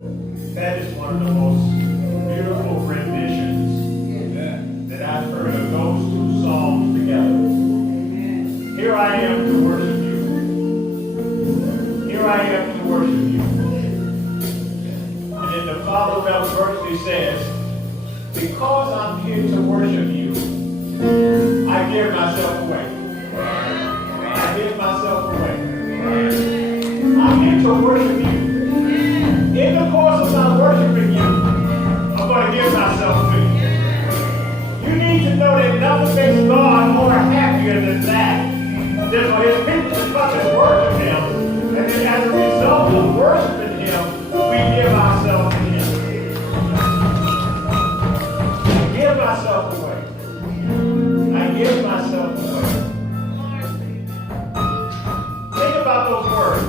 That is one of the most beautiful renditions that I've heard of those two songs together. Here I am to worship you. Here I am to worship you. And then the follow-up verse he says, because I'm here to worship you, I give myself away. I give myself away. I'm here to worship you. In the course of my worshiping you, I'm going to give myself to you. You need to know that nothing makes God more happier than that. Than for his people to come and worship him. And then as a result of worshiping him, we give ourselves to him. I give myself away. I give myself away. Think about those words.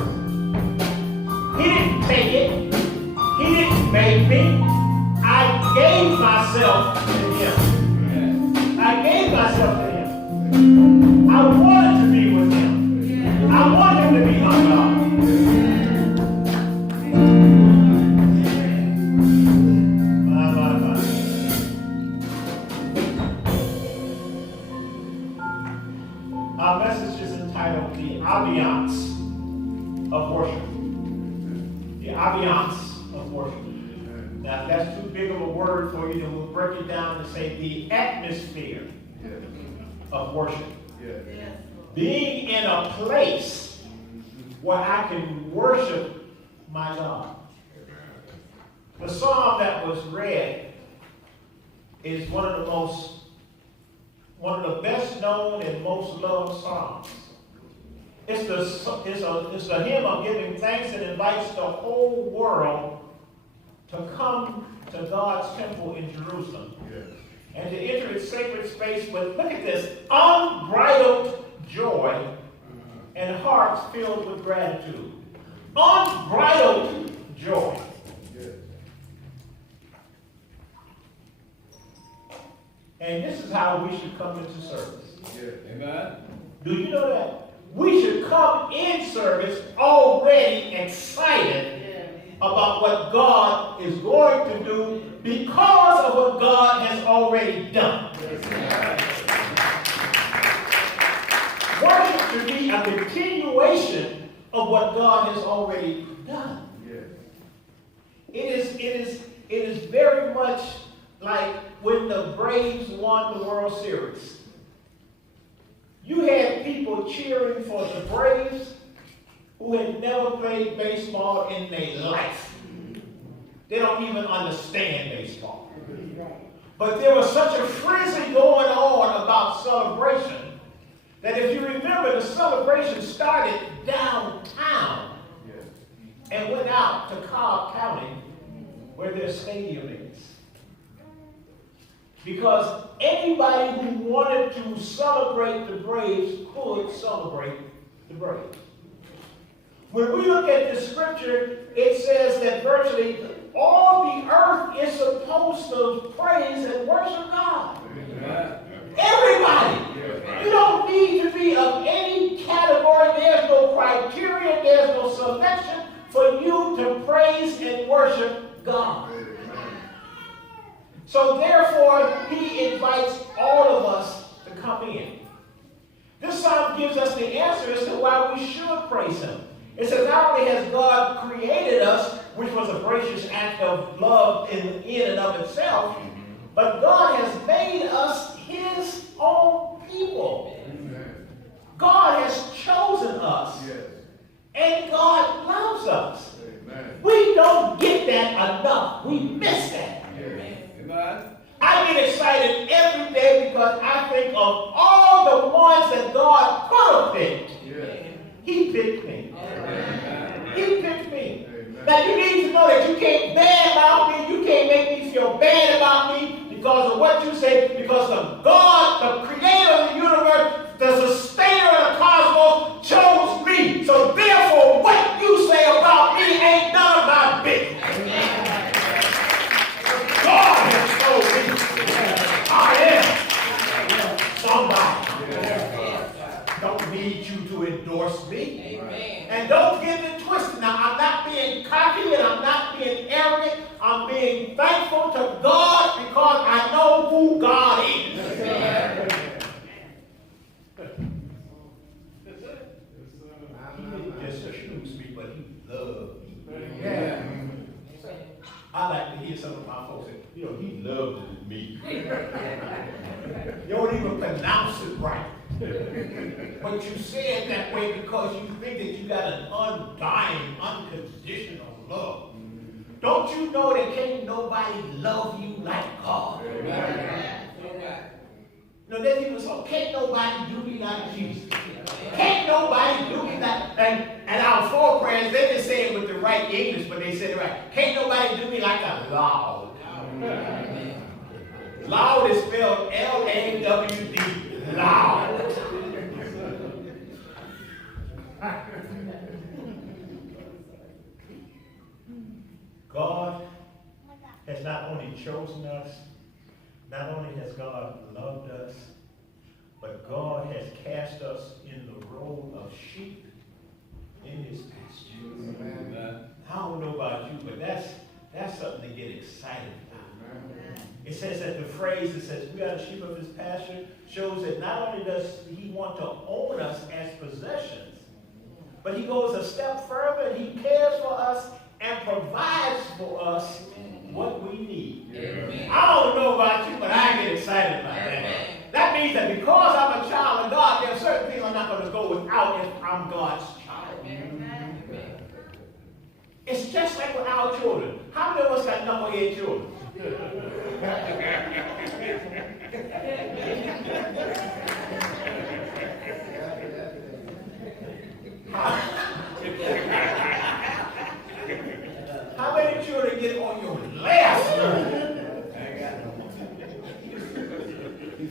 He didn't take it. He didn't make me. I gave myself to him. I gave myself to him. I wanted to be with him. I want him to be my God. Our message is entitled The Ambience of Worship. The Ambience of worship. Now, if that's too big of a word for you, then we'll break it down and say the atmosphere of worship. Being in a place where I can worship my God. The psalm that was read is one of the best known and most loved psalms. It's a hymn of giving thanks and invites the whole world to come to God's temple in Jerusalem. And to enter its sacred space with, look at this, unbridled joy and hearts filled with gratitude. Unbridled joy. And this is how we should come into service. Amen. Do you know that? We should come in service already excited about what God is going to do because of what God has already done. Worship should be a continuation of what God has already done. It is very much like when the Braves won the World Series. You had people cheering for the Braves who had never played baseball in their life. They don't even understand baseball. But there was such a frenzy going on about celebration that if you remember, the celebration started downtown and went out to Cobb County where their stadium is. Because anybody who wanted to celebrate the Braves could celebrate the Braves. When we look at the scripture, it says that virtually all the earth is supposed to praise and worship God. Amen. Everybody. You don't need to be of any category. There's no criteria. There's no selection for you to praise and worship God. So therefore, he invites all of us to come in. This psalm gives us the answer as to why we should praise him. It says not only has God created us, which was a gracious act of love in and of itself, but God has made us his own people. God has chosen us. And God loves us. We don't get that enough. We miss that. I get excited every day because I think of all the ones that God could have picked. He picked me. He picked me. Now you need to know that you can't badmouth me. You can't make me feel bad about me because of what you say. Because of God, the creator of the universe, the sustainer of the cosmos, chose me. So therefore, what you say about me ain't none of my business. God has told me I am somebody. Don't need you to endorse me. And don't get it twisted. Now, I'm not being cocky and I'm not being arrogant. I'm being thankful to God because I know who God is. He didn't just choose me, but he loved me. Yeah. I like to hear some of my folks say, he loved me. You don't even pronounce it right. But you say it that way because you think that you got an undying, unconditional love. Don't you know that can't nobody love you like God? No, there's even so, can't nobody do me like Jesus. Can't nobody do me like, and our foreparents, they didn't say it with the right English, but they said it right. Can't nobody do me like a loud. Loud is spelled L-A-W-D. Loud. God has not only chosen us, not only has God loved us, but God has cast us in the role of sheep in his pasture. Amen. I don't know about you, but that's something to get excited about. Amen. It says that the phrase that says we are the sheep of his pasture shows that not only does he want to own us as possessions, but he goes a step further and he cares for us and provides for us what we need. Amen. I don't know about you, but I get excited about that. That means that because I'm a child of God, there are certain things I'm not going to go without if I'm God's child. Amen. It's just like with our children. How many of us got number 8 children? How many children get on your last nerve?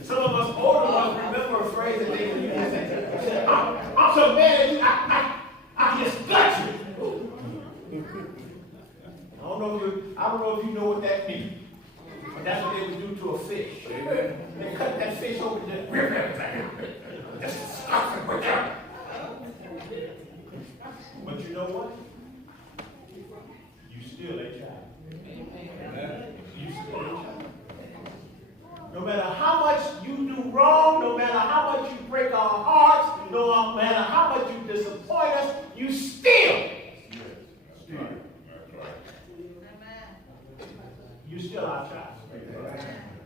Some of us older ones remember a phrase that they would use. They said, I'm so mad at you, I just got you. I don't know if you know what that means. But that's what they would do to a fish. They cut that fish open and rip everything out. Just stuff it with them. But you know what? You still a child. You still a child. No matter how much you do wrong, no matter how much you break our hearts, no matter how much you disappoint us, you still. You still our child.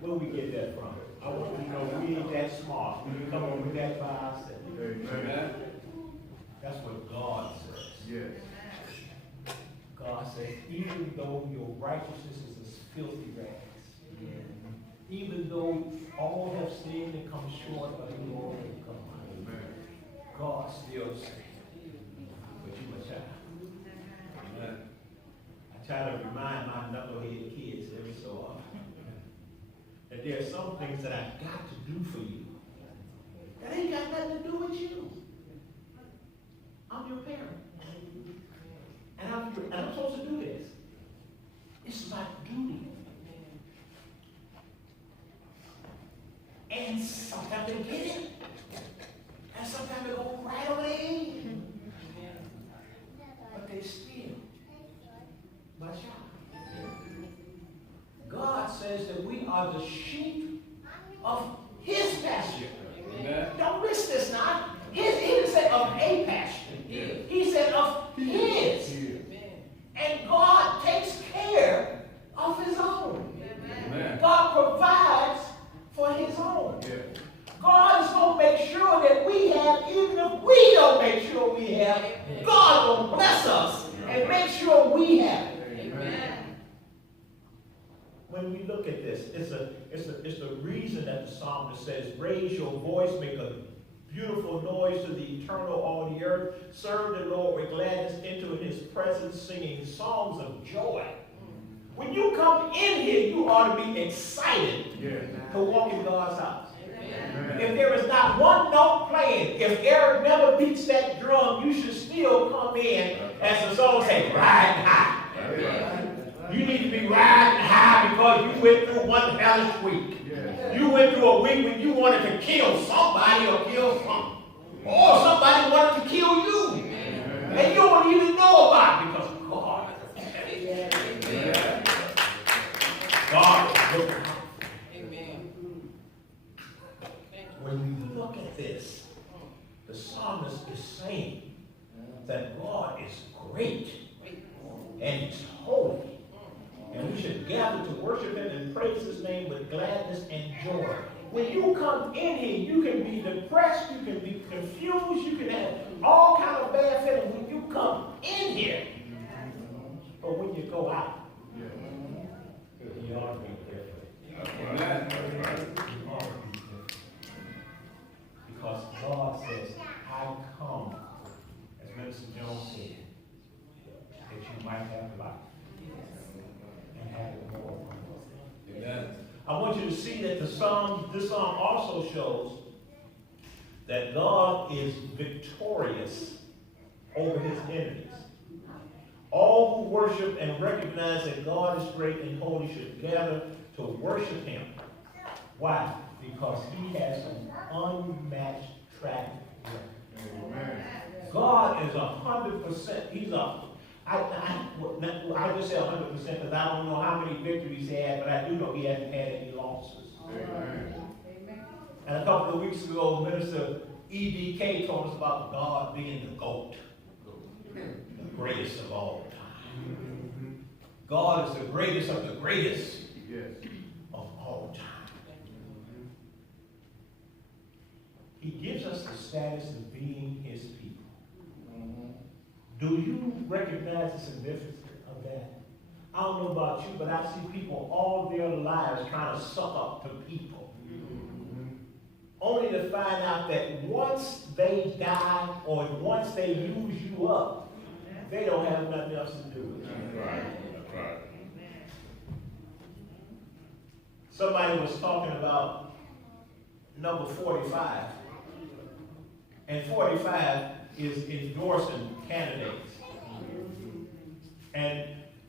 Where we get that from? I want you to know we ain't that smart. We come up with that by ourselves. That's what God says. Yes. God says, even though your righteousness is as filthy rags, even though all have sinned and come short of the glory of God, God still says, but you a child. Amen. I try to remind my knucklehead kids every so often that there are some things that I've got to do for you that ain't got nothing to do with you. I'm your parent. And I'm supposed to do this. It's my duty. And sometimes they get it. And sometimes they go right away. But they still my child. God says that we are the sheep of his pasture. Amen. Don't miss this now. He didn't say of a pasture. He said of his. And God takes care of his own. Amen. God provides for his own. God is going to make sure that we have, even if we don't make sure we have, God will bless us and make sure we have it. Amen. When we look at this, it's the reason that the psalmist says, raise your voice, make a beautiful noise to the eternal, all the earth. Serve the Lord with gladness, enter in his presence, singing songs of joy. When you come in here, you ought to be excited to walk in God's house. Amen. If there is not one note playing, if Eric never beats that drum, you should still come in, as the song says, riding high. You need to be riding high because you went through one hellish week. You went through a week when you wanted to kill somebody or kill something. Or somebody wanted to kill you. And you don't even know about it because God is saying that God is great and He's holy. And we should gather to worship Him and praise His name with gladness and joy. When you come in here, you can be depressed, you can be confused, you can have all kind of bad feelings when you come in here. But when you go out, you ought to be different. Amen. You ought to be different. Because God says, I come, as Minister Jones said, that you might have life and have it more abundantly. Amen. I want you to see that this psalm also shows that God is victorious over His enemies. All who worship and recognize that God is great and holy should gather to worship Him. Why? Because He has an unmatched track record. God is 100%. He's I just say 100% because I don't know how many victories He had, but I do know He hasn't had any losses. Amen. And a couple of weeks ago, Minister EDK told us about God being the GOAT, the greatest of all time. God is the greatest of the greatest of all time. He gives us the status of being His people. Do you recognize the significance of that? I don't know about you, but I see people all their lives trying to suck up to people. Only to find out that once they die or once they use you up, they don't have nothing else to do with you. That's right. That's right. Somebody was talking about number 45. And 45 is endorsing candidates. And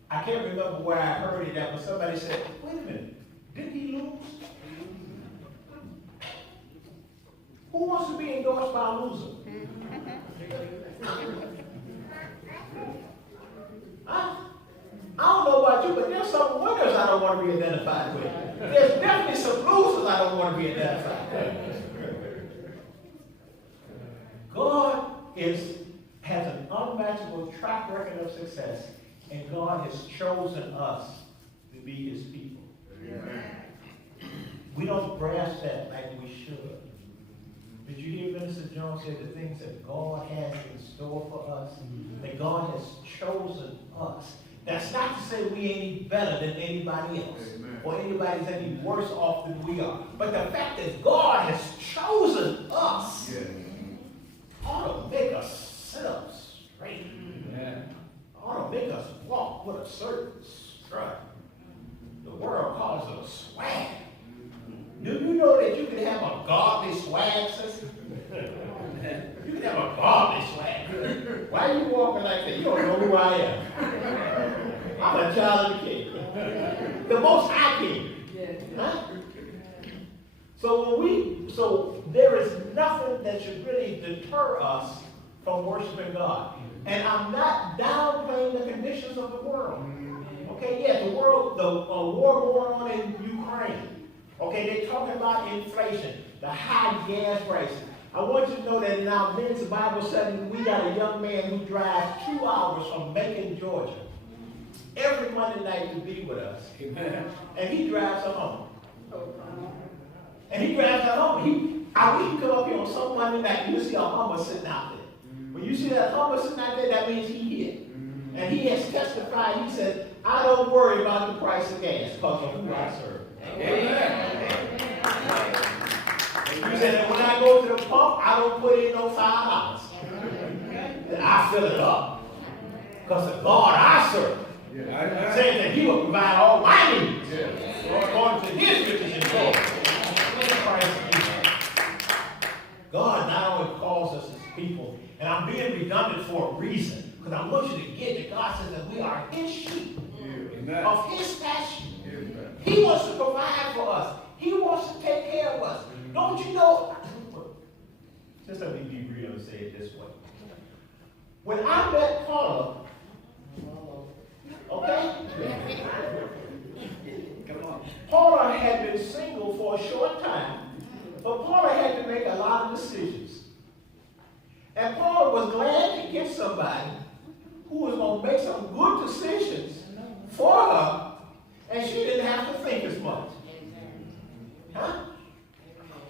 I can't remember where I heard it at, but somebody said, wait a minute, didn't he lose? Who wants to be endorsed by a loser? I don't know about you, but there's some winners I don't want to be identified with. There's definitely some losers I don't want to be identified with. God has an unmatchable track record of success, and God has chosen us to be His people. Amen. We don't grasp that like we should. Did you hear Minister Jones say the things that God has in store for us? That God has chosen us. That's not to say we ain't better than anybody else. Amen. Or anybody's any worse off than we are. But the fact that God has chosen us ought to make us sit up straight. Ought to make us walk with a certain strut. The world calls it a swag. Do you know that you can have a godly swag, sister? You can have a godly swag. Why are you walking like that? You don't know who I am. I'm a child of the King. The Most High King. Huh? So there is nothing that should really deter us from worshiping God. And I'm not downplaying the conditions of the world. Okay, yeah, the war going on in Ukraine. Okay, they're talking about inflation, the high gas prices. I want you to know that in our men's Bible study, we got a young man who drives 2 hours from Macon, Georgia, every Monday night to be with us. Amen. And he drives us home. And he drives us home. I wish you come up here on some Monday night and you see a Hummer sitting out there. When you see that Hummer sitting out there, that means he here. And he has testified, he said, I don't worry about the price of gas because of who I serve. Amen. He said that when I go to the pump, I don't put in no $5. I fill it up. Because the God I serve, saying that He will provide all my needs according to His riches and glory. God not only calls us as people, and I'm being redundant for a reason, because I want you to get that God says that we are His sheep, of His pasture. He wants to provide for us. He wants to take care of us. Don't you know? Just let me be real and say it this way. When I met Paula, okay? Come on. Paula had been single for a short time, but Paula had to make a lot of decisions. And Paul was glad to get somebody who was going to make some good decisions for her, and she didn't have to think as much. Huh?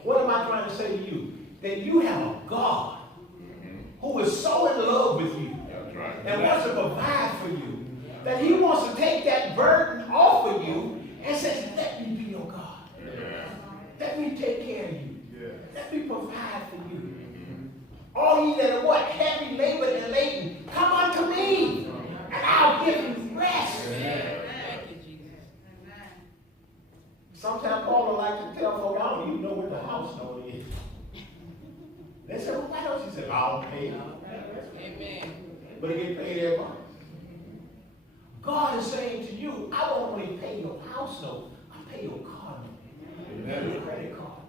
What am I trying to say to you? That you have a God who is so in love with you and wants to provide for you, that he wants to take that burden off of you and says, let me be your God. Let me take care of you. Let me provide for you. All ye that are what? Heavy labored and laden, come unto me, and I'll give you rest. Sometimes Paul would like to tell folk, I don't even know where the house note is. They said, well, why don't you say, I'll pay it. Amen. But it gets paid every month. God is saying to you, I won't only pay your house note, I'll pay your car note, your credit card,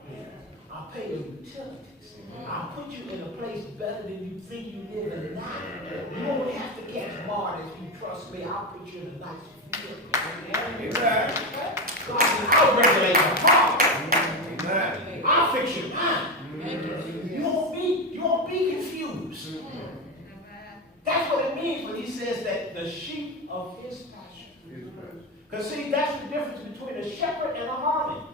I'll pay your utilities. I'll put you in a place better than you think you live in now. You won't have to catch hard if you trust me. I'll put you in a nice field. God says, I'll regulate your heart. I'll fix your mind. You won't be confused. That's what it means when he says that the sheep of his pasture. Because see, that's the difference between a shepherd and a harlot.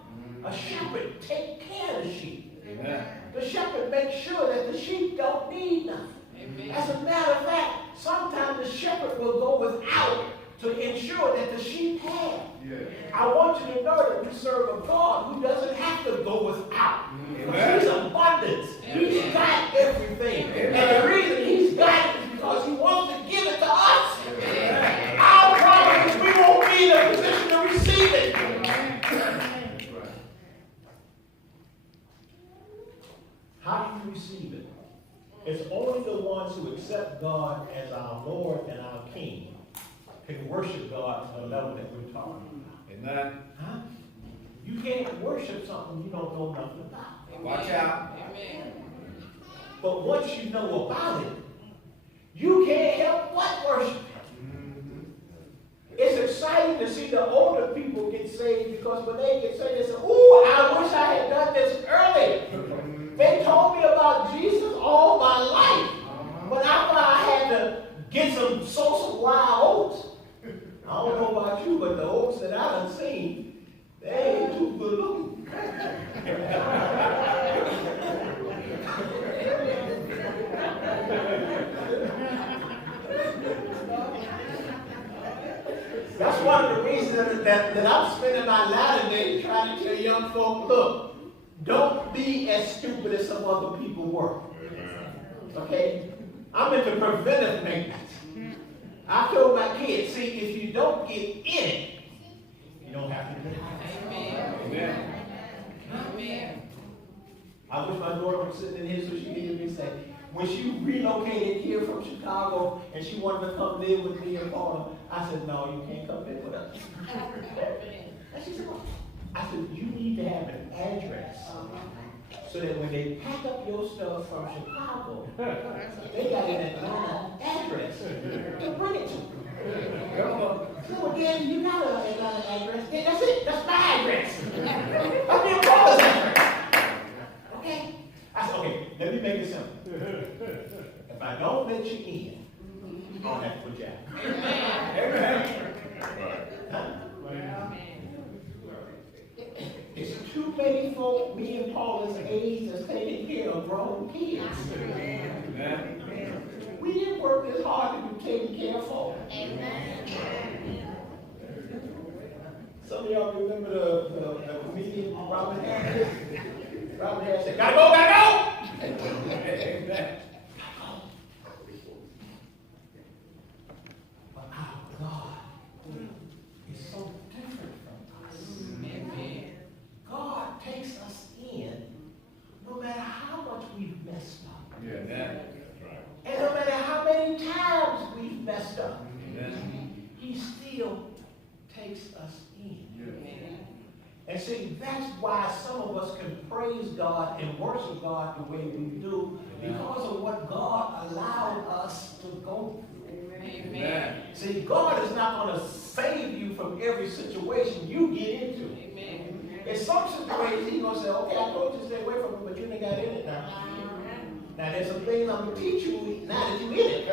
A shepherd takes care of the sheep. Amen. The shepherd makes sure that the sheep don't need nothing. Amen. As a matter of fact, sometimes the shepherd will go without to ensure that the sheep have. Yeah. I want you to know that we serve a God who doesn't have to go without. Because he's abundance. Amen. He's got everything. Amen. And the reason he's got it is because he wants to give it to us. Amen. Our problem is we won't be in a position to receive it. How do you receive it? It's only the ones who accept God as our Lord and our King can worship God to the level that we're talking about. Amen. Huh? You can't worship something you don't know nothing about. Watch out. Amen. But once you know about it, you can't help but worship Him. It's exciting to see the older people get saved, because when they get saved, they say, ooh, I wish I had done this earlier. They told me about Jesus all my life, but I thought I had to get some wild oats. I don't know about you, but the oats that I done seen, they ain't too good looking. That's one of the reasons that I'm spending my latter days trying to tell young folk, look, don't be as stupid as some other people were. Okay? I'm into preventive maintenance. I told my kids, see, if you don't get in it, you don't have to get out. Amen. Amen. I wish my daughter was sitting in here so she could hear me say, when she relocated here from Chicago and she wanted to come live with me and Paula, I said, no, you can't come live with us. And she said, well, I said, you need to have an address so that when they pack up your stuff from Chicago, they got an Atlanta address to bring it to. So again, you got an Atlanta address. Yeah, that's it. That's my address. That's me and Paula's address. Okay? I said, okay, let me make it simple. If I don't let you in, I don't have to put you out. Amen. Huh? It's too many folk, me and Paula's age, that's taking care of grown kids. Amen. We didn't work this hard to be taking care of folk. Amen. Some of y'all remember the comedian Robert Harris? Robert Harris said, gotta go, gotta go! Amen. But our God is so different from us. Amen. God takes us in no matter how much we've messed up. Yeah, that's right. And no matter how many times we've messed up, He still takes us in. Yeah. And see, that's why some of us can praise God and worship God the way we do, because of what God allowed us to go through. Amen. See, God is not going to save you from every situation you get into. Amen. In some situations, He's going to say, okay, I told you to stay away from it, but you ain't got in it now. Now, there's some things I'm going to teach you now that you're in it.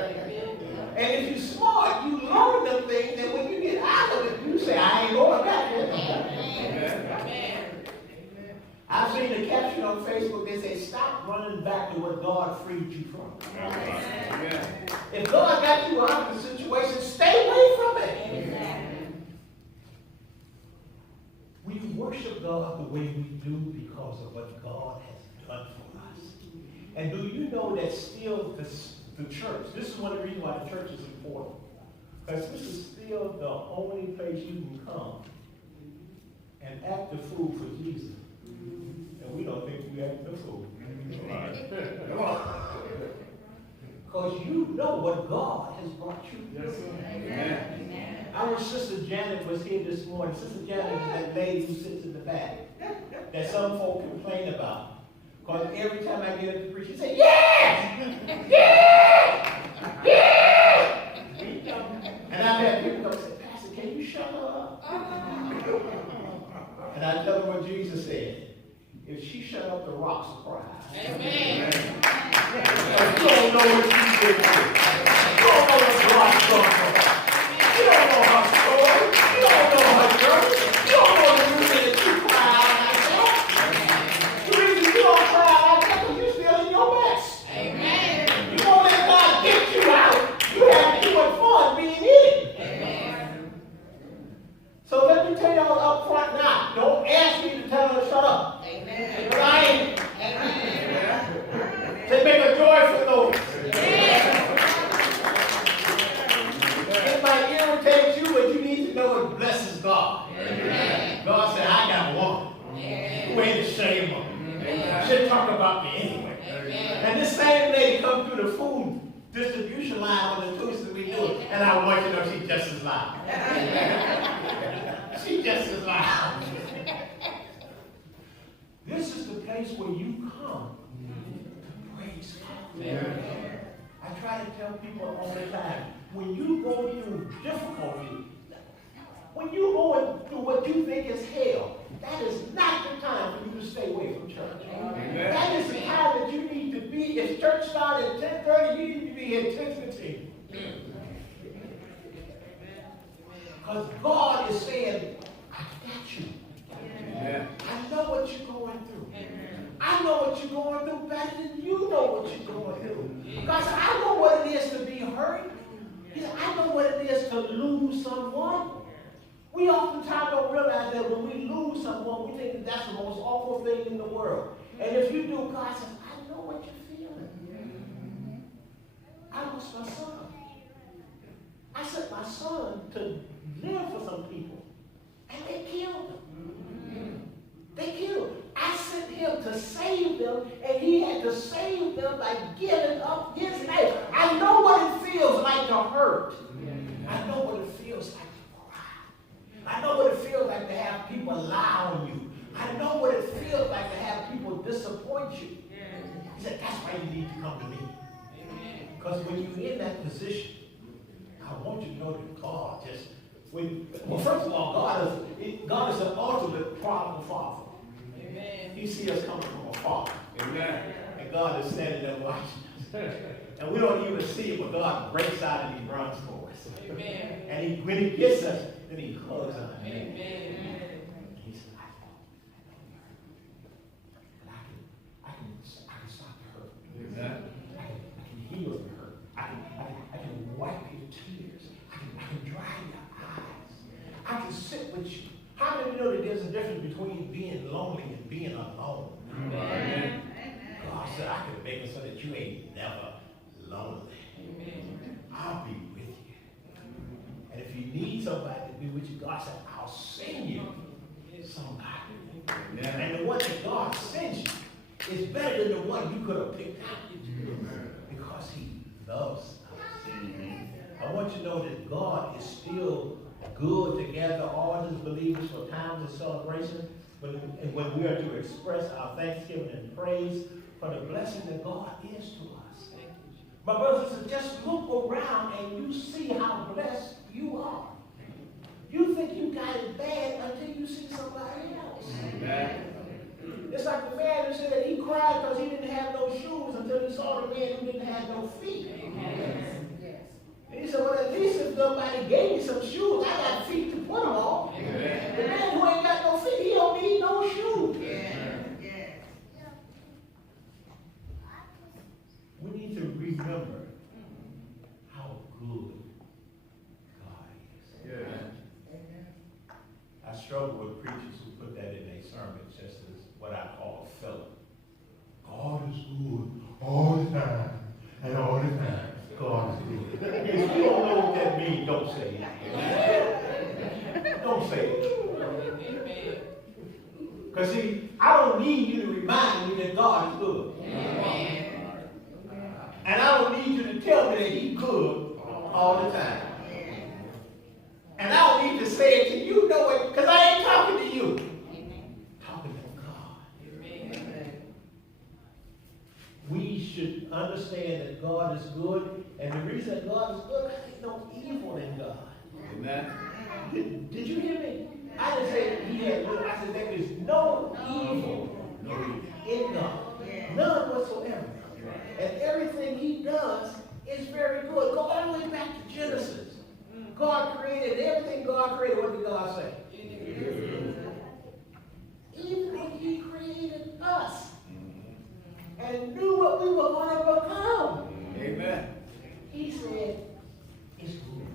And if you're smart, you learn them things, and when you get out of it, you say, I ain't going back there. I've seen the caption on Facebook, they say, stop running back to what God freed you from. If God got you out of the situation, stay away from it. We worship God the way we do because of what God has done for us. And do you know that still the church, this is one of the reasons why the church is important. Because this is still the only place you can come and act the fool for Jesus. And we don't think we act the fool. Because you know what God has brought you. Yes, amen. Our Sister Janet was here this morning. Sister Janet is that lady who sits in the back that some folk complain about. Because every time I get up to preach, she says, yeah! Yeah! Yeah! And I've had people come and say, Pastor, can you shut up? And I tell them what Jesus said. If she shut up, the rocks will cry. Amen. You don't know what she's been through. You don't know what God's done for her. You don't know her story. You don't know her journey. You don't know the reason that you cry out like that. The reason you don't cry out like that is you're still in your mess. Amen. You won't let God get you out. You have too much fun being in it. Amen. So let me tell y'all up front now. Don't ask me to tell her to shut up. Amen. Right? They make a joyful noise. It might irritate you, but you need to know it blesses God. Amen. God said, I got one. Who ain't ashamed of me. She'll talk about me anyway. Amen. And this same lady come through the food distribution line on the Tuesday that we do it, and I want you to know she's just as loud. She's just as loud. This is the place where you come to praise God. Amen. I try to tell people all the time, when you go through difficulty, when you go through what you think is hell, that is not the time for you to stay away from church. Amen. That is the time that you need to be. If church started at 10:30, you need to be here at 10:15. Because God is saying, I got you. Amen. I know what you're going through. Amen. I know what you're going through better than you know what you're going through. God said, I know what it is to be hurt. He said, I know what it is to lose someone. We oftentimes don't realize that when we lose someone, we think that that's the most awful thing in the world. And if you do, God says, I know what you're feeling. I lost my son. I sent my son to live for some people, and they killed him. They killed him. I sent him to save them, and he had to save them by giving up his life. I know what it feels like to hurt. I know what it feels like to cry. I know what it feels like to have people lie on you. I know what it feels like to have people disappoint you. He said, that's why you need to come to me. Because when you're in that position, I want you to know that God just, well, first of all, God is an ultimate prodigal father. Amen. He sees us coming from afar. Amen. And God is standing there watching us. And we don't even see it, but God breaks out and he runs for us. Amen. And when he gets us, then he hugs us. Amen. And he says, I know you hurt. But I can stop the hurt. Amen. I can heal the hurt. I can wipe your tears. I can dry your eyes. I can sit with you. How many of you know that there's a difference between being lonely and being alone? Amen. God said, I can make it so that you ain't never lonely. Amen. I'll be with you. And if you need somebody to be with you, God said, I'll send you somebody. Amen. And the one that God sends you is better than the one you could have picked out. Because he loves us. I want you to know that God is still good to gather all his believers for times of celebration when we are to express our thanksgiving and praise for the blessing that God is to us. My brothers and sisters, just look around and you see how blessed you are. You think you got it bad until you see somebody else. Amen. It's like the man who said that he cried because he didn't have no shoes until he saw the man who didn't have no feet. And he said, well, at least if somebody gave me some shoes, I got feet to put them on. The man who ain't got no feet, he don't need no shoes. We need to remember how good God is. I struggle with preachers who put that in their sermons just as what I call a filler. God is good all the time, and all the time, God is good. If you don't know what that means, don't say it. Don't say it. Because see, I don't need you to remind me that God is good. And I don't need you to tell me that He's good all the time. And I don't need to say it to you, know it, because I ain't talking to you. Talking to God. We should understand that God is good, and the reason that God is good, there's no evil in God. Amen. Did you hear me? I didn't say He had good. I said there is no evil in God. None whatsoever. And everything He does is very good. Go all the way back to Genesis. God created everything God created. What did God say? Even when He created us and knew what we were going to become. Amen. He said, it's good.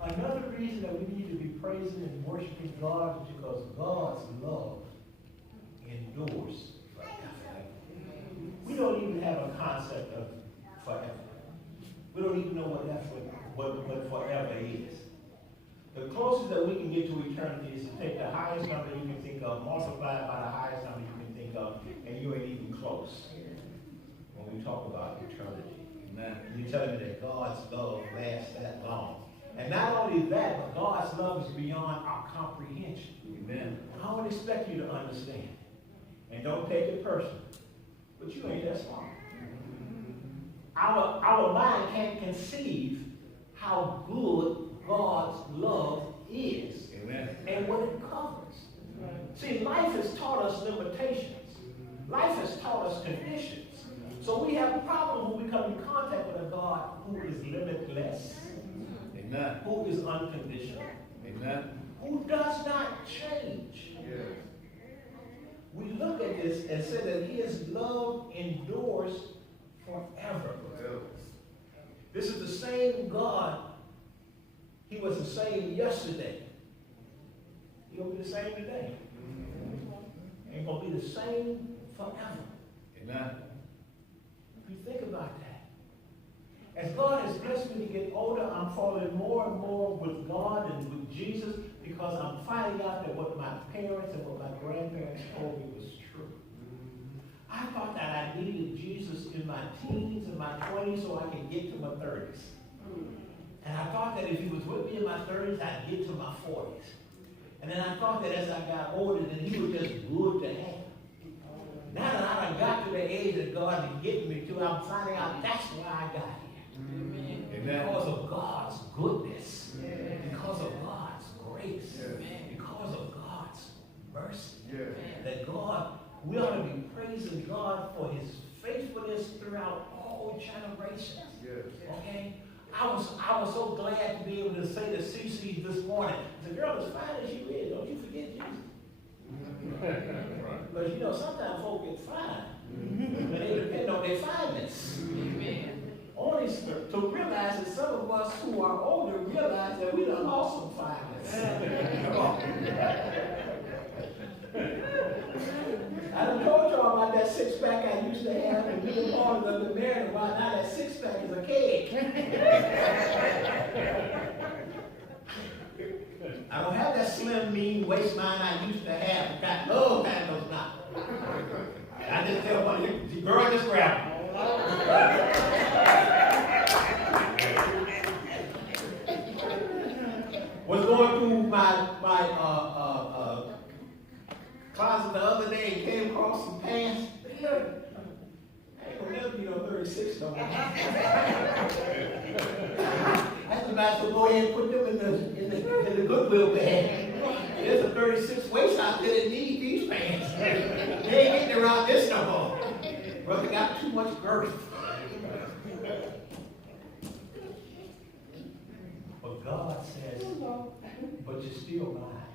Another reason that we need to be praising and worshiping God is because God's love endures forever. We don't even have a concept of forever. We don't even know what forever is. The closest that we can get to eternity is to take the highest number you can think of, multiply it by the highest number you can think of, and you ain't even close when we talk about eternity. Amen. You're telling me that God's love lasts that long. And not only that, but God's love is beyond our comprehension. Amen. I don't expect you to understand. And don't take it personal. But you ain't that smart. Our mind can't conceive how good God's love is. Amen. And what it covers. See, life has taught us limitations. Life has taught us conditions. So we have a problem when we come in contact with a God who is limitless. Amen. Who is unconditional. Amen. Who does not change. Yes. We look at this and say that His love endures forever. This is the same God. He was the same yesterday. He'll be the same today. Ain't going to be the same forever. Amen. If you think about that. As God has blessed me to get older, I'm falling more and more with God and with Jesus because I'm finding out that what my parents and what my grandparents told me was true. I thought that I needed Jesus in my teens and my 20s so I could get to my 30s. And I thought that if He was with me in my 30s, I'd get to my 40s. And then I thought that as I got older, that He was just good to have. Now that I got to the age that God is getting me to, I'm finding out that's why I got here. Amen. Because of God's goodness. Because of God's grace. Because of God's mercy. That God, we ought to be praising God for His faithfulness throughout all generations. Okay? I was so glad to be able to say to Cece this morning, the girl as fine as you is, don't you forget Jesus. Because you know, sometimes folk get fine. But they depend on their fineness. Only to realize that some of us who are older realize that we done lost some fineness. Come on. I done told y'all about that six-pack I used to have and me and Paul have been married a while. Now that six-pack is a cake. I don't have that slim, mean waistline I used to have. I got no handles now. I just tell one, the girl just grab me. Was going through my closet the other day and came across some pants. I ain't gonna never be no 36 no more. That's about to go ahead and put them in the Goodwill bag. There's a 36 waist out there that need these pants. They ain't getting around this no more. Brother got too much girth. But God says, but you're still mine.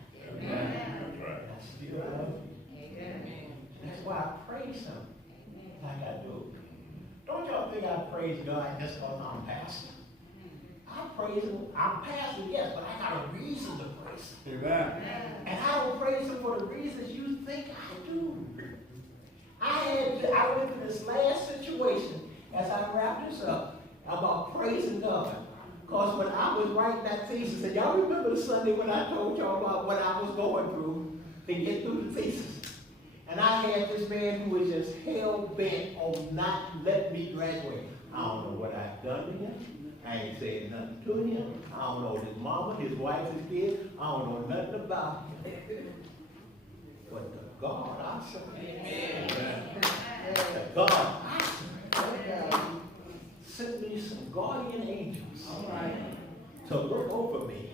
That's right. I still love you. That's why I praise him like I do. Don't y'all think I praise God just because I'm pastor? I praise him. I'm pastor, yes, but I got a reason to praise him. Amen. And I don't praise him for the reasons you think I do. I went through this last situation as I wrap this up about praising God. Because when I was writing that thesis, and y'all remember the Sunday when I told y'all about what I was going through to get through the thesis. And I had this man who was just hell-bent on not letting me graduate. I don't know what I've done to him. I ain't saying nothing to him. I don't know his mama, his wife, his kids. I don't know nothing about him. But the God I serve, the God I serve, sent me some guardian angels to look over me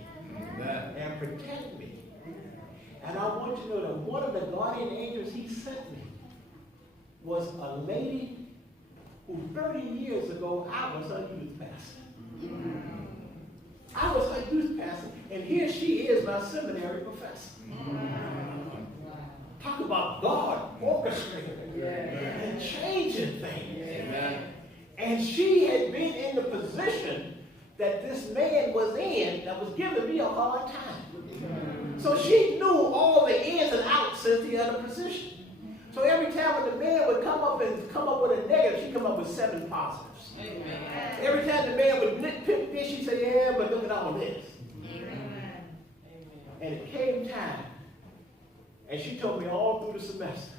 and protect me. And I want you to know that one of the guardian angels he sent me was a lady who 30 years ago I was her youth pastor. I was her youth pastor, and here she is, my seminary professor. Talk about God orchestrating and changing things. Amen. And she had been in the position that this man was in that was giving me a hard time. So she knew all the ins and outs since the other position. So every time when the man would come up with a negative, she'd come up with 7 positives. Amen. Every time the man would nitpick this, she'd say, yeah, but look at all this. Amen. And it came time, and she told me all through the semester,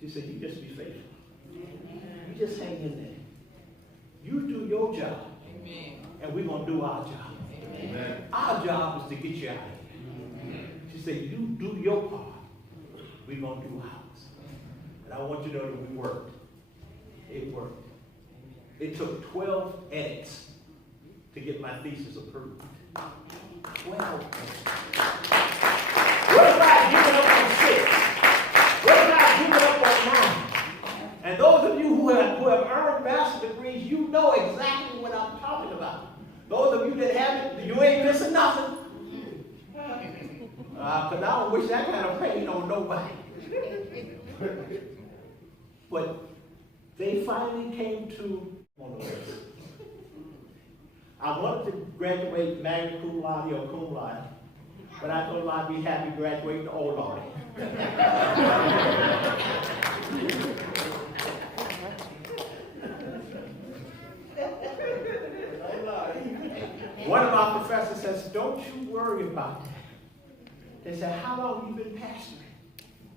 she said, you just be faithful. You just hang in there. You do your job, and we're going to do our job. Amen. Our job is to get you out of here. She said, you do your part, we're going to do ours. And I want you to know that we worked. It worked. It took 12 edits to get my thesis approved. 12 edits. What about giving up on 6? What about giving up on 9? And those of you who have earned master's degrees, you know exactly what I'm talking about. Those of you that haven't, you ain't missing nothing. Because I don't wish that kind of pain on nobody. But they finally came to one of those. I wanted to graduate magna cum laude or cum laude, but I told them I'd be happy graduating oh Lord. One of my professors says, don't you worry about that. They said, how long have you been pastoring?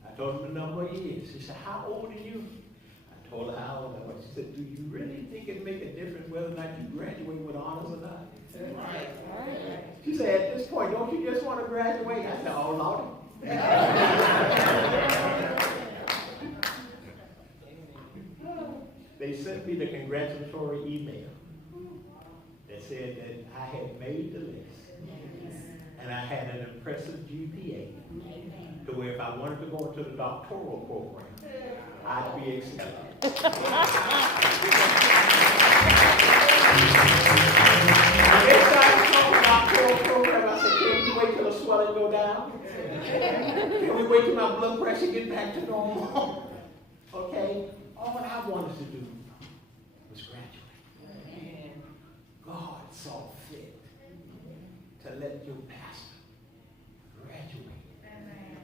I told him the number of years. He said, how old are you? I told her how old I was. She said, do you really think it make a difference whether or not you graduate with honors or not? She said, at this point, don't you just want to graduate? I said, oh, Lord. They sent me the congratulatory email that said that I had made the list. And I had an impressive GPA to where if I wanted to go into the doctoral program, I'd be accepted. When they started talking about doctoral program, I said, can we wait till the swelling go down? Can we wait till my blood pressure get back to normal? Okay? All I wanted to do was graduate. God saw fit to let your pastor graduate.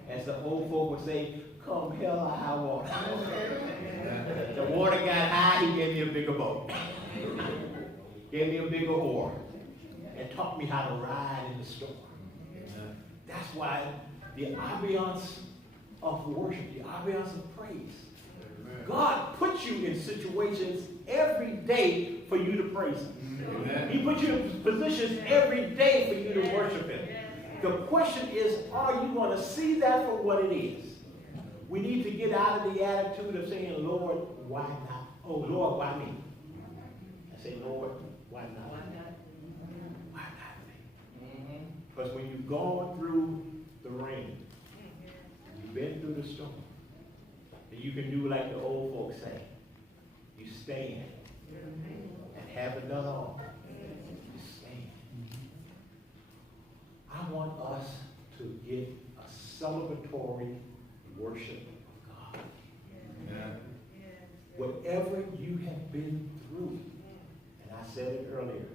As the old folk would say, come hell or high water. The water got high, he gave me a bigger boat. Gave me a bigger oar. And taught me how to ride in the storm. That's why the ambiance of worship, the ambiance of praise. God puts you in situations every day for you to praise Him. Amen. He puts you in positions every day for you to worship Him. The question is, are you going to see that for what it is? We need to get out of the attitude of saying, Lord, why not? Oh, Lord, why me? I say, Lord, why not? Why not me? Because when you've gone through the rain. You've been through the storm. And you can do like the old folks say. You stand and having done all, you stand. I want us to get a celebratory worship of God. Amen. Whatever you have been through, and I said it earlier,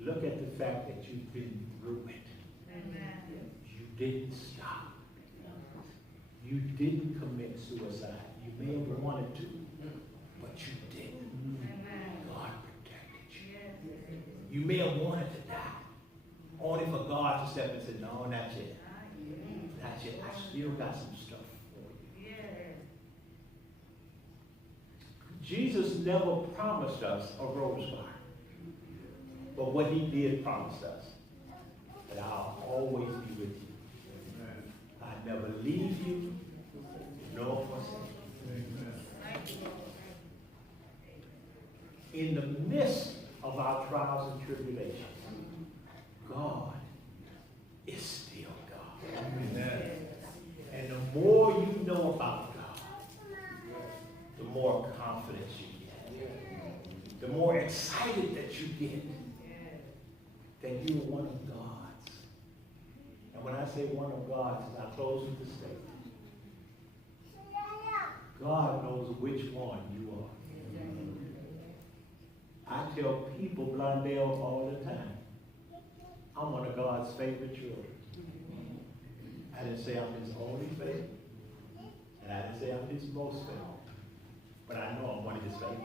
look at the fact that you've been through it. You didn't stop. You didn't commit suicide. You may have wanted to, but you didn't. God protected you. You may have wanted to die, only for God to step in and say, no, not yet. Not yet. I still got some stuff for you. Jesus never promised us a rose garden. But what he did promise us, that I'll always be with you. I never leave you, nor forsake you. In the midst of our trials and tribulations, God is still God. Amen. And the more you know about God, the more confidence you get. The more excited that you get that you are one of God's. And when I say one of God's, I close with the statement. God knows which one you are. I tell people, Blondale, all the time, I'm one of God's favorite children. I didn't say I'm his only favorite, and I didn't say I'm his most favorite, but I know I'm one of his favorites.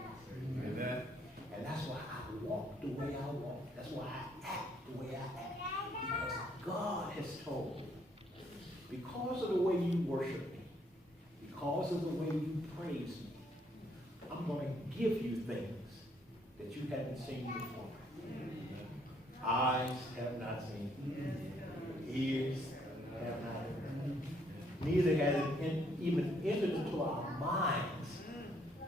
Amen. And that's why I walk the way I walk. That's why I act the way I act. Because God has told me, because of the way you worship me, because of the way you praise me, I'm going to give you things that you haven't seen before. Eyes have not seen, ears have not heard, neither has it even entered into our minds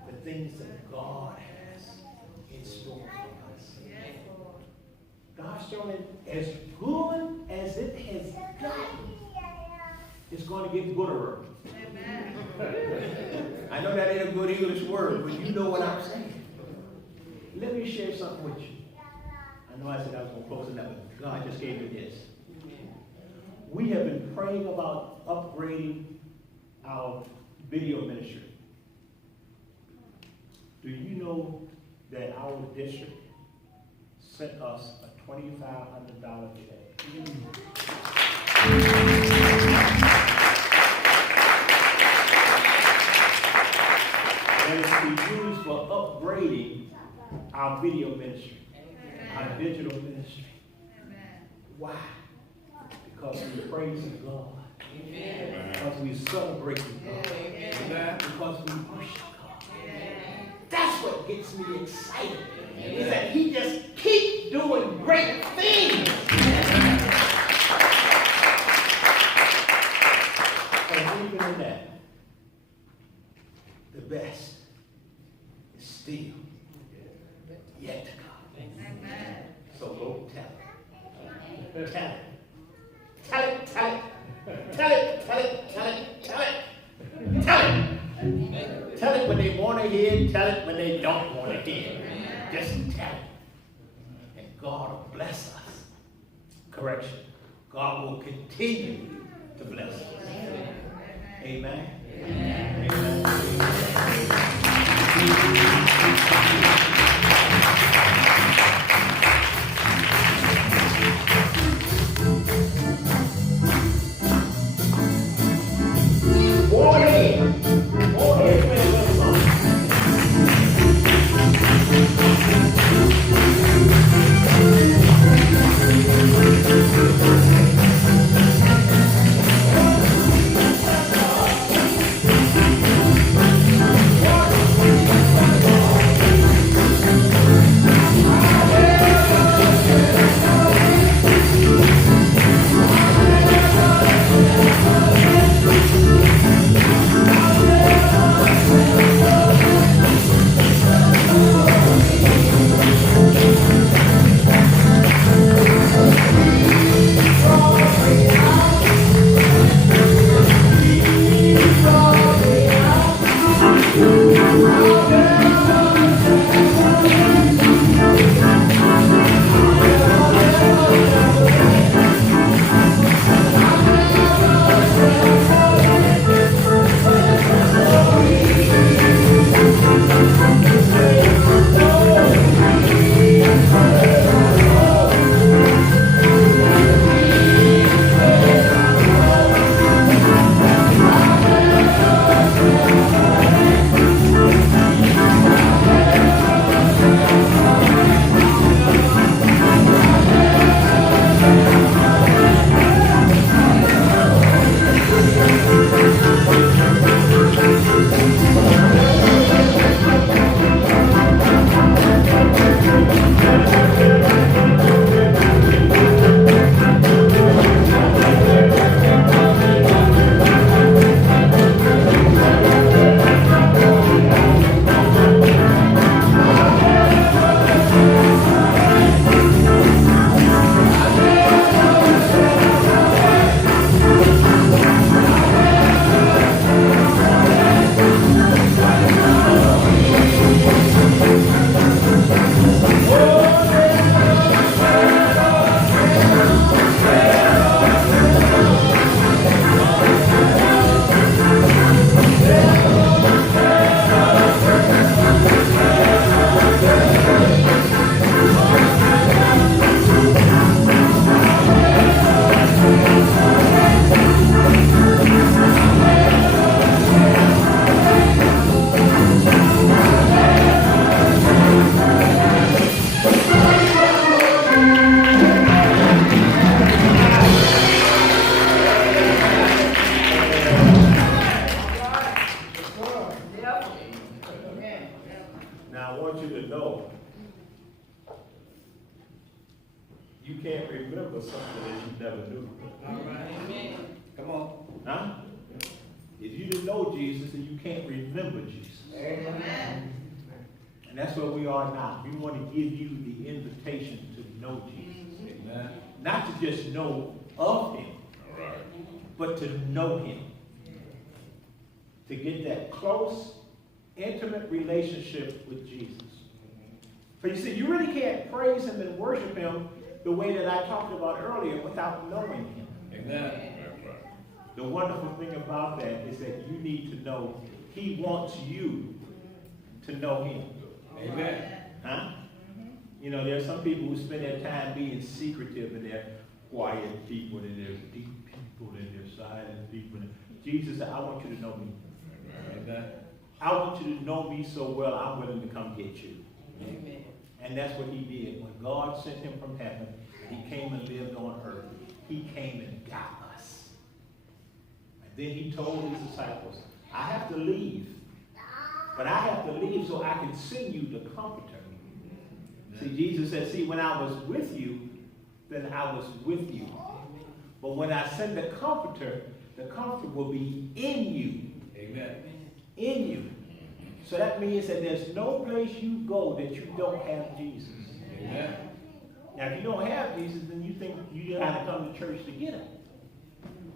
the things that God has in store for us. Dodd-Sterling, as good as it has gotten, it's going to get gooder. I know that ain't a good English word, but you know what I'm saying. Let me share something with you. I know I said I was going to close it up, but God just gave me this. We have been praying about upgrading our video ministry. Do you know that our district sent us a $2,500 check? And it's to be used for upgrading our video ministry, our digital ministry. Why? Because we praise God. Because we celebrate God. Because we worship God. That's what gets me excited. Is that he just keeps doing great things. And even in that, the best is still yet to come. So go tell it. Tell it. Tell it, tell it. Tell it, tell it, tell it, tell it. Tell it. Tell it when they want to hear it. Tell it when they don't want to hear it. Just tell it. And God will bless us. Correction. God will continue to bless us. Amen. Amen. Now I want you to know, you can't remember something that you never knew. All right. Amen. Come on. Huh? If you didn't know Jesus, then you can't remember Jesus. Amen. And that's where we are now. We want to give you the invitation to know Jesus. Amen. Not to just know of him, but to know him. To get that close, intimate relationship with Jesus. So you see, you really can't praise him and worship him the way that I talked about earlier without knowing him. Amen. The wonderful thing about that is that you need to know he wants you to know him. Amen. Huh? You know, there are some people who spend their time being secretive, and they're quiet people, and they're deep people, and they're silent people. Jesus said, I want you to know me. Amen. I want you to know me so well, I'm willing to come get you. Amen. And that's what he did. When God sent him from heaven, he came and lived on earth. He came and got us. And then he told his disciples, I have to leave. But I have to leave so I can send you the Comforter. See, Jesus said, see, when I was with you, then I was with you. But when I send the Comforter will be in you. Amen. In you. So that means that there's no place you go that you don't have Jesus. Amen. Now, if you don't have Jesus, then you think you got to come to church to get him.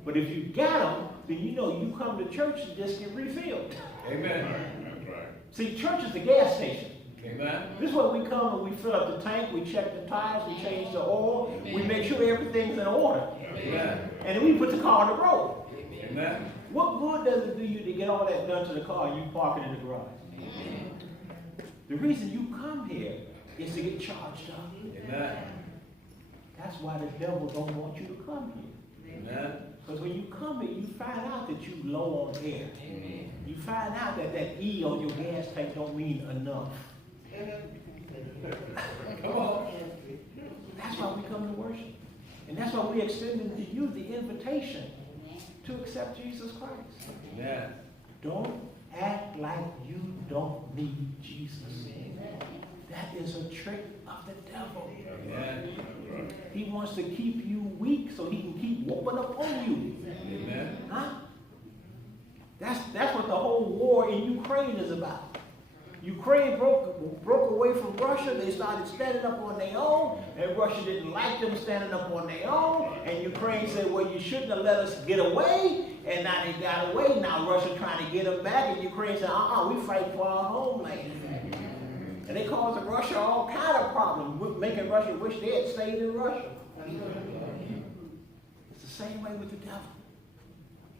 But if you got him, then you know you come to church to just get refilled. Amen. See, church is the gas station. Amen. This is where we come and we fill up the tank, we check the tires, we change the oil, we make sure everything's in order. Amen. And then we put the car on the road. Amen. What good does it do you to get all that done to the car and you park it in the garage? The reason you come here is to get charged up. Amen. That's why the devil don't want you to come here. Amen. Because when you come here, you find out that you low on air. Amen. You find out that that E on your gas tank don't mean enough. Come on. That's why we come to worship. And that's why we extending to you the invitation to accept Jesus Christ. Amen. Don't act like you don't need Jesus. That is a trick of the devil. Amen. He wants to keep you weak so he can keep whooping up on you. Amen. Huh? That's what the whole war in Ukraine is about. Ukraine broke away from Russia. They started standing up on their own, and Russia didn't like them standing up on their own. And Ukraine said, well, you shouldn't have let us get away. And now they got away. Now Russia trying to get them back. And Ukraine said, we fight for our homeland. And they caused Russia all kind of problems, making Russia wish they had stayed in Russia. It's the same way with the devil.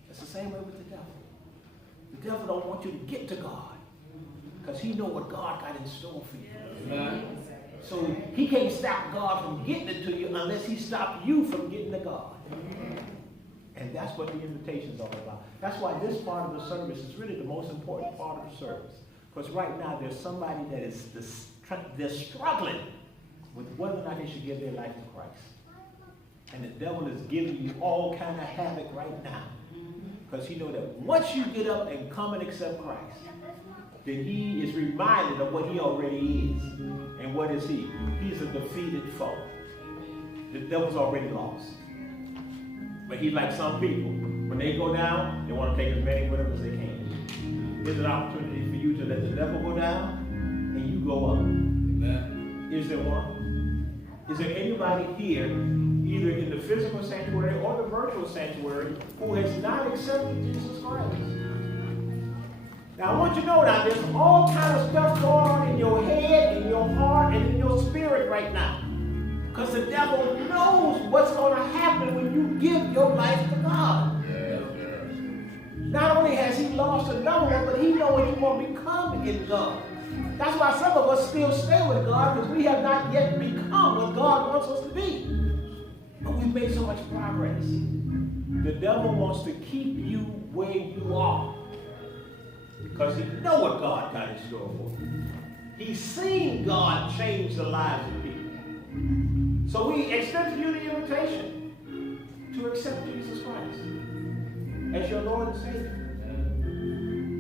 It's the same way with the devil. The devil don't want you to get to God, because he know what God got in store for you. Amen. So he can't stop God from getting it to you unless he stops you from getting to God. And that's what the invitation is all about. That's why this part of the service is really the most important part of the service. Because right now there's somebody that is they're struggling with whether or not they should give their life to Christ. And the devil is giving you all kind of havoc right now. Because he knows that once you get up and come and accept Christ, then he is reminded of what he already is. And what is he? He's a defeated foe. The devil's already lost. But he's like some people. When they go down, they want to take as many with them as they can. There's an opportunity for you to let the devil go down and you go up. Amen. Is there one? Is there anybody here, either in the physical sanctuary or the virtual sanctuary, who has not accepted Jesus Christ? Now I want you to know now, there's all kind of stuff going on in your head, in your heart, and in your spirit right now. Because the devil knows what's going to happen when you give your life to God. Not only has he lost another one, but he knows what you're going to become in God. That's why some of us still stay with God, because we have not yet become what God wants us to be. But we've made so much progress. The devil wants to keep you where you are, because he knows what God got in store for you. He's seen God change the lives of people. So we extend to you the invitation to accept Jesus Christ as your Lord and Savior.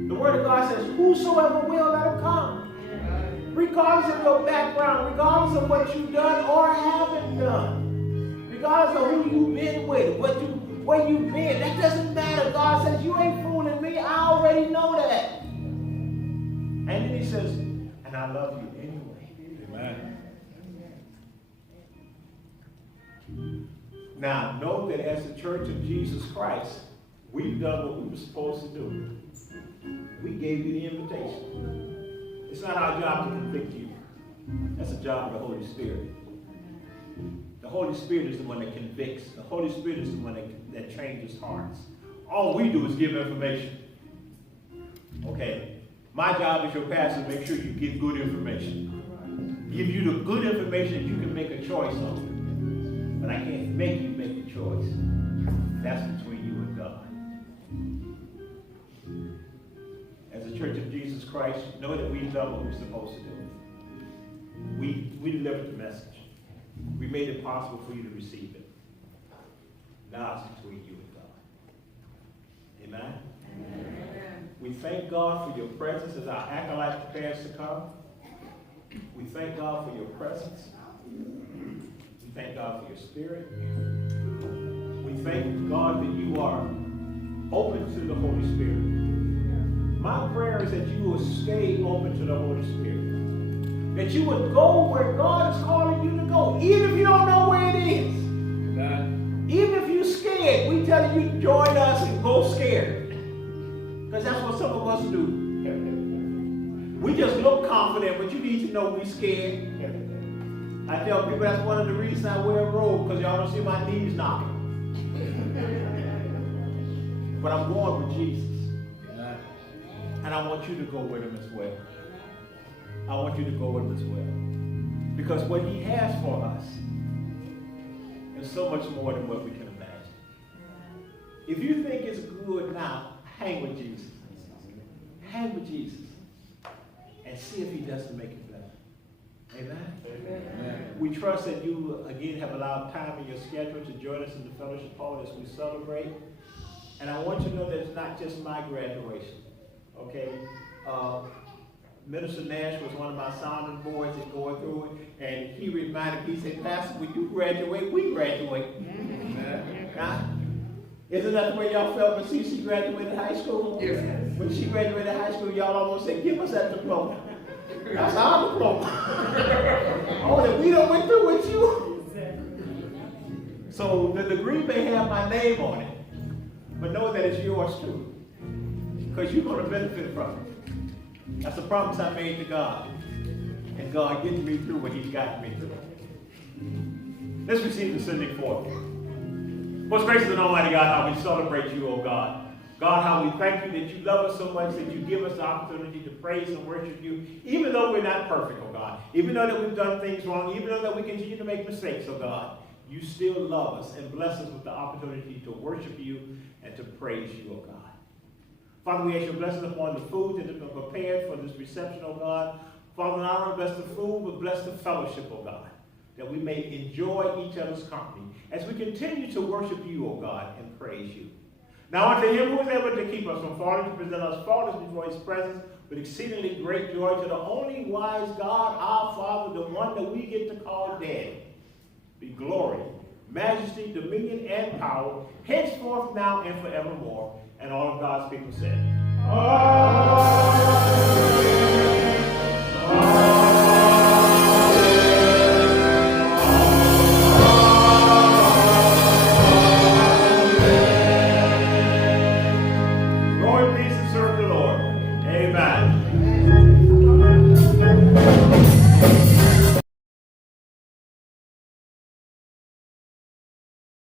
The Word of God says, whosoever will, let him come. Regardless of your background, regardless of what you've done or haven't done, regardless of who you've been with, where you've been, that doesn't matter. God says, you ain't fooling me. I already know that. And then he says, and I love you anyway. Amen. Now, know that as the Church of Jesus Christ, we've done what we were supposed to do. We gave you the invitation. It's not our job to convict you. That's the job of the Holy Spirit. The Holy Spirit is the one that convicts. The Holy Spirit is the one that changes hearts. All we do is give information. Okay? My job as your pastor is to make sure you get good information. Give you the good information that you can make a choice on. But I can't make you make the choice. That's between you and God. As the Church of Jesus Christ, know that we've done what we're supposed to do. We delivered the message. We made it possible for you to receive it. Now it's between you and God. Amen? Amen. We thank God for your presence as our acolyte prepares to come. We thank God for your presence. We thank God for your spirit. We thank God that you are open to the Holy Spirit. My prayer is that you will stay open to the Holy Spirit. That you would go where God is calling you to go, even if you don't know where it is. Amen. Even if you're scared, we tell you to join us and go scared. Because that's what some of us do. We just look confident, but you need to know we're scared. I tell people that's one of the reasons I wear a robe, because y'all don't see my knees knocking. But I'm going with Jesus. And I want you to go with him as well. I want you to go with him as well. Because what he has for us is so much more than what we can imagine. If you think it's good now, hang with Jesus. Hang with Jesus. And see if he doesn't make it better. Amen? Amen. We trust that you, again, have allowed time in your schedule to join us in the fellowship hall as we celebrate. And I want you to know that it's not just my graduation. Okay? Minister Nash was one of my sounding boards and going through it, and he reminded me, he said, Pastor, when you graduate, we graduate. Huh? Isn't that the way y'all felt when Cece graduated high school? Yes. When she graduated high school, y'all almost said, give us that diploma. That's our diploma. Oh, that we done went through with you. So the degree may have my name on it, but know that it's yours too. Because you're going to benefit from it. That's a promise I made to God. And God getting me through what He's gotten me through. Let's receive the sending forth. Most gracious and almighty God, how we celebrate you, oh God. God, how we thank you that you love us so much that you give us the opportunity to praise and worship you, even though we're not perfect, oh God. Even though that we've done things wrong, even though that we continue to make mistakes, oh God. You still love us and bless us with the opportunity to worship you and to praise you, oh God. Father, we ask your blessing upon the food that has been prepared for this reception, oh God. Father, not only bless the food, but bless the fellowship, oh God, that we may enjoy each other's company as we continue to worship you, O God, and praise you. Now unto him who is able to keep us from falling, to present us faultless before his presence with exceedingly great joy, to the only wise God, our Father, the one that we get to call Daddy, be glory, majesty, dominion, and power, henceforth, now, and forevermore. And all of God's people said, Amen.